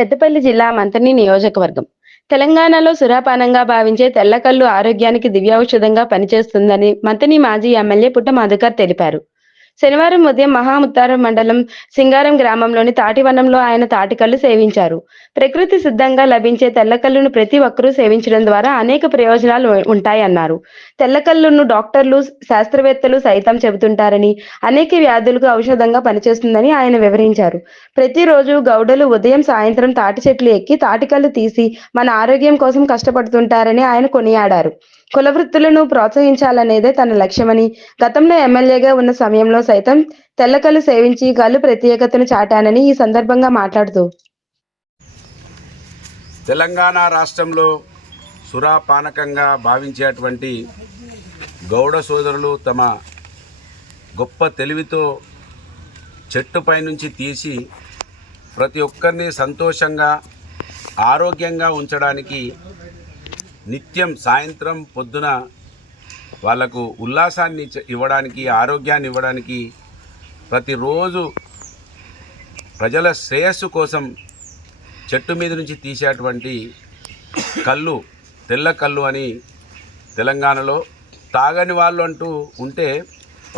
పెద్దపల్లి జిల్లా మంథని నియోజకవర్గం. తెలంగాణలో సురాపానంగా భావించే తెల్లకల్లు ఆరోగ్యానికి దివ్యౌషధంగా పనిచేస్తుందని మంథని మాజీ ఎమ్మెల్యే పుట్ట మధుకర్ తెలిపారు. శనివారం ఉదయం మహాముత్తారం మండలం సింగారం గ్రామంలోని తాటివనంలో ఆయన తాటికల్లు సేవించారు. ప్రకృతి సిద్ధంగా లభించే తెల్లకల్లును ప్రతి ఒక్కరూ సేవించడం ద్వారా అనేక ప్రయోజనాలు ఉంటాయన్నారు. తెల్లకల్లును డాక్టర్లు, శాస్త్రవేత్తలు సైతం చెబుతుంటారని, అనేక వ్యాధులకు ఔషధంగా పనిచేస్తుందని ఆయన వివరించారు. ప్రతిరోజు గౌడలు ఉదయం, సాయంత్రం తాటి చెట్లు ఎక్కి తాటికల్లు తీసి మన ఆరోగ్యం కోసం కష్టపడుతుంటారని ఆయన కొనియాడారు. కుల వృత్తులను ప్రోత్సహించాలనేదే తన లక్ష్యమని, గతంలో ఎమ్మెల్యేగా ఉన్న సమయంలో సైతం తెల్లకల్లు సేవించి కల్లు ప్రత్యేకతను చాటానని ఈ సందర్భంగా మాట్లాడుతూ, తెలంగాణ రాష్ట్రంలో సురాపానకంగా భావించేటువంటి గౌడ సోదరులు తమ గొప్ప తెలివితో చెట్టుపై నుంచి తీసి ప్రతి ఒక్కరిని సంతోషంగా ఆరోగ్యంగా ఉంచడానికి నిత్యం సాయంత్రం పొద్దున వాళ్లకు ఉల్లాసాన్ని ఇవ్వడానికి, ఆరోగ్యాన్ని ఇవ్వడానికి ప్రతిరోజు ప్రజల శ్రేయస్సు కోసం చెట్టు మీద నుంచి తీసేటువంటి కళ్ళు తెల్ల కళ్ళు అని తెలంగాణలో తాగని వాళ్ళు అంటూ ఉంటే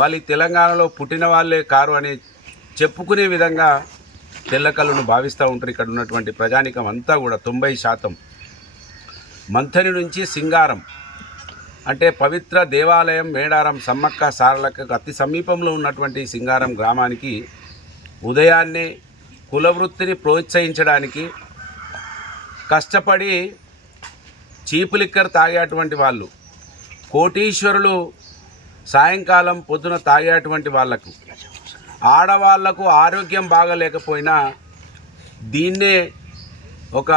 వాళ్ళు తెలంగాణలో పుట్టిన వాళ్ళే కారు అని చెప్పుకునే విధంగా తెల్ల కళ్ళును భావిస్తూ ఉంటారు. ఇక్కడ ఉన్నటువంటి ప్రజానికం అంతా కూడా 90% మంథని నుంచి సింగారం అంటే పవిత్ర దేవాలయం మేడారం సమ్మక్క సారలకు అతి సమీపంలో ఉన్నటువంటి సింగారం గ్రామానికి ఉదయాన్నే కులవృత్తిని ప్రోత్సహించడానికి కష్టపడి చీపు లిక్కర్ తాగేటువంటి వాళ్ళు, కోటీశ్వరులు సాయంకాలం పొద్దున తాగేటువంటి వాళ్లకు, ఆడవాళ్లకు ఆరోగ్యం బాగలేకపోయినా దీన్నే ఒక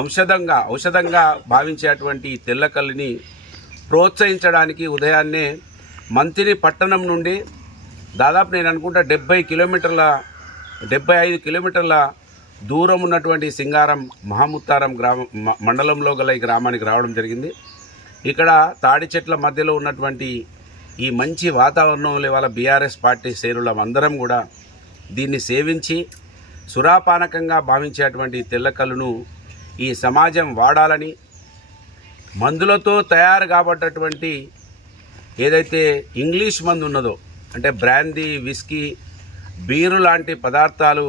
ఔషధంగా భావించేటువంటి తెల్లకల్లుని ప్రోత్సహించడానికి ఉదయాన్నే మంథని పట్టణం నుండి దాదాపు నేను అనుకుంటా 75 కిలోమీటర్ల దూరం ఉన్నటువంటి సింగారం మహాముత్తారం మండలంలో గల ఈ గ్రామానికి రావడం జరిగింది. ఇక్కడ తాడి చెట్ల మధ్యలో ఉన్నటువంటి ఈ మంచి వాతావరణంలో వాళ్ళ బీఆర్ఎస్ పార్టీ శ్రేణులం అందరం కూడా దీన్ని సేవించి సురాపానకంగా భావించేటువంటి తెల్లకల్లును ఈ సమాజం వాడాలని, మందులతో తయారు కాబట్టటువంటి ఏదైతే ఇంగ్లీష్ మందు ఉన్నదో అంటే బ్రాందీ, విస్కీ, బీరు లాంటి పదార్థాలు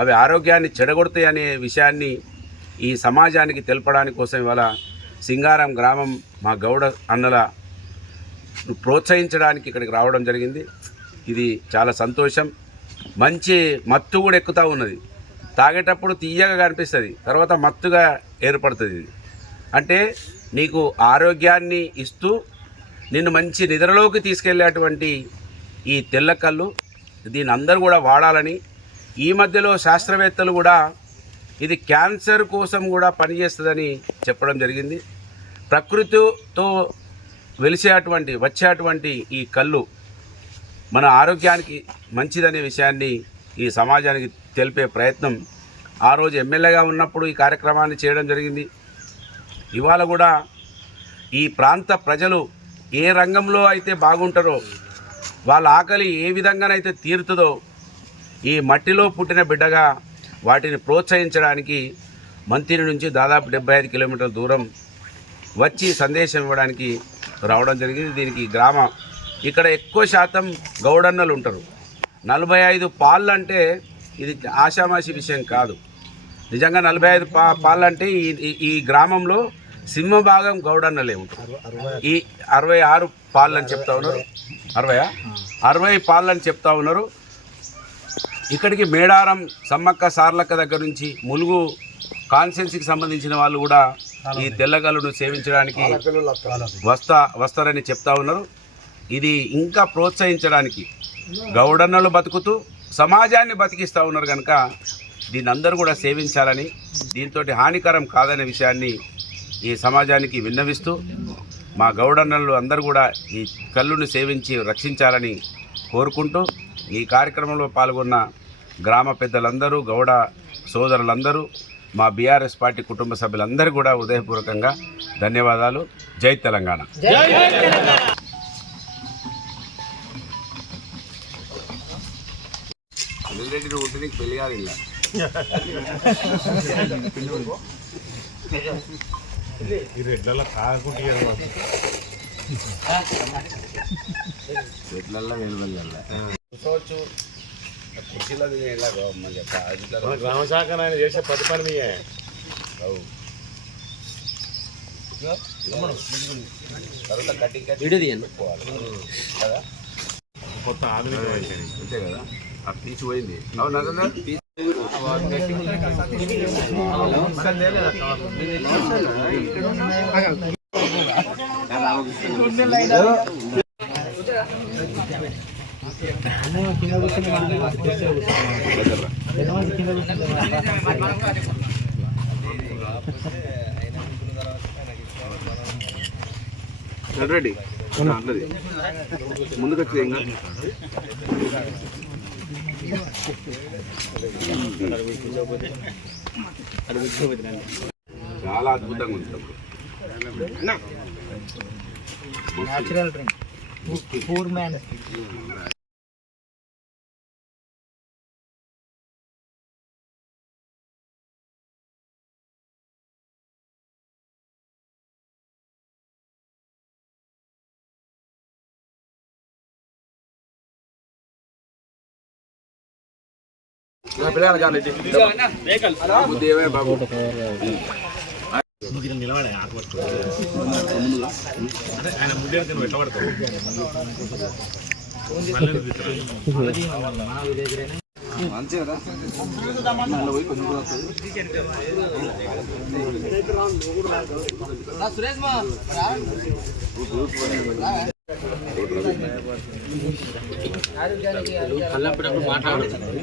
అవి ఆరోగ్యాన్ని చెడగొడతాయి అనే విషయాన్ని ఈ సమాజానికి తెలపడానికి కోసం ఇవాళ సింగారం గ్రామం మా గౌడ అన్నల ప్రోత్సహించడానికి ఇక్కడికి రావడం జరిగింది. ఇది చాలా సంతోషం. మంచి మత్తు కూడా ఎక్కుతూ ఉన్నది. తాగేటప్పుడు తీయగా కనిపిస్తుంది, తర్వాత మత్తుగా ఏర్పడుతుంది. ఇది అంటే నీకు ఆరోగ్యాన్ని ఇస్తూ నిన్ను మంచి నిద్రలోకి తీసుకెళ్లేటువంటి ఈ తెల్లకల్లు, దీన్ని అందరూ కూడా వాడాలని, ఈ మధ్యలో శాస్త్రవేత్తలు కూడా ఇది క్యాన్సర్ కోసం కూడా పనిచేస్తుందని చెప్పడం జరిగింది. ప్రకృతితో వచ్చేటువంటి ఈ కళ్ళు మన ఆరోగ్యానికి మంచిదనే విషయాన్ని ఈ సమాజానికి తెలిపే ప్రయత్నం ఆ రోజు ఎమ్మెల్యేగా ఉన్నప్పుడు ఈ కార్యక్రమాన్ని చేయడం జరిగింది. ఇవాళ కూడా ఈ ప్రాంత ప్రజలు ఏ రంగంలో అయితే బాగుంటారో, వాళ్ళ ఆకలి ఏ విధంగానైతే తీరుతుందో, ఈ మట్టిలో పుట్టిన బిడ్డగా వాటిని ప్రోత్సహించడానికి మంథని నుంచి దాదాపు 75 కిలోమీటర్ల దూరం వచ్చి సందేశం ఇవ్వడానికి రావడం జరిగింది. దీనికి ఇక్కడ ఎక్కువ శాతం గౌడన్నలు ఉంటారు. 45 పాళ్ళు అంటే ఇది ఆషామాషి విషయం కాదు. నిజంగా 45 పాళ్ళు అంటే ఈ గ్రామంలో సింహభాగం గౌడన్నలే ఉంటారు. ఈ 66 పాళ్ళు అని చెప్తా ఉన్నారు, 60 పాళ్ళు అని చెప్తా ఉన్నారు. ఇక్కడికి మేడారం సమ్మక్క సార్లక్క దగ్గర నుంచి ములుగు కాన్స్టిట్యున్సీకి సంబంధించిన వాళ్ళు కూడా ఈ తెల్లకల్లును సేవించడానికి వస్తారని చెప్తా ఉన్నారు. ఇది ఇంకా ప్రోత్సహించడానికి గౌడన్నలు బతుకుతూ సమాజాన్ని బతికిస్తూ ఉన్నారు కనుక దీన్ని అందరూ కూడా సేవించాలని, దీంతో హానికరం కాదనే విషయాన్ని ఈ సమాజానికి విన్నవిస్తూ మా గౌడన్నలు అందరూ కూడా ఈ కల్లును సేవించి రక్షించాలని కోరుకుంటూ ఈ కార్యక్రమంలో పాల్గొన్న గ్రామ పెద్దలందరూ, గౌడ సోదరులందరూ, మా బీఆర్ఎస్ పార్టీ కుటుంబ సభ్యులందరూ కూడా హృదయపూర్వకంగా ధన్యవాదాలు. జై తెలంగాణ. ఆల్రెడీ నువ్వు ఉంటే నీకు పెళ్ళి కాదు ఇలా. కూర్చోవచ్చు కుర్చీలో గ్రామ శాఖ ఆయన చేసే ప్రతి పని మీయే. తర్వాత కటింగ్ కదా కొత్త ఆధునిక వైద్యం. అంతే కదా అది తీసిపోయింది. అవును అదన్నా రెడీ అందరి ముందుకు వచ్చి చాలా అద్భుతంగా ఉంది. Natural drink poor man. బాబు నిలబడే ఆయన ముందే ఎట్లా పడతావు కళ్ళప్పుడప్పుడు మాట్లాడుతుంది.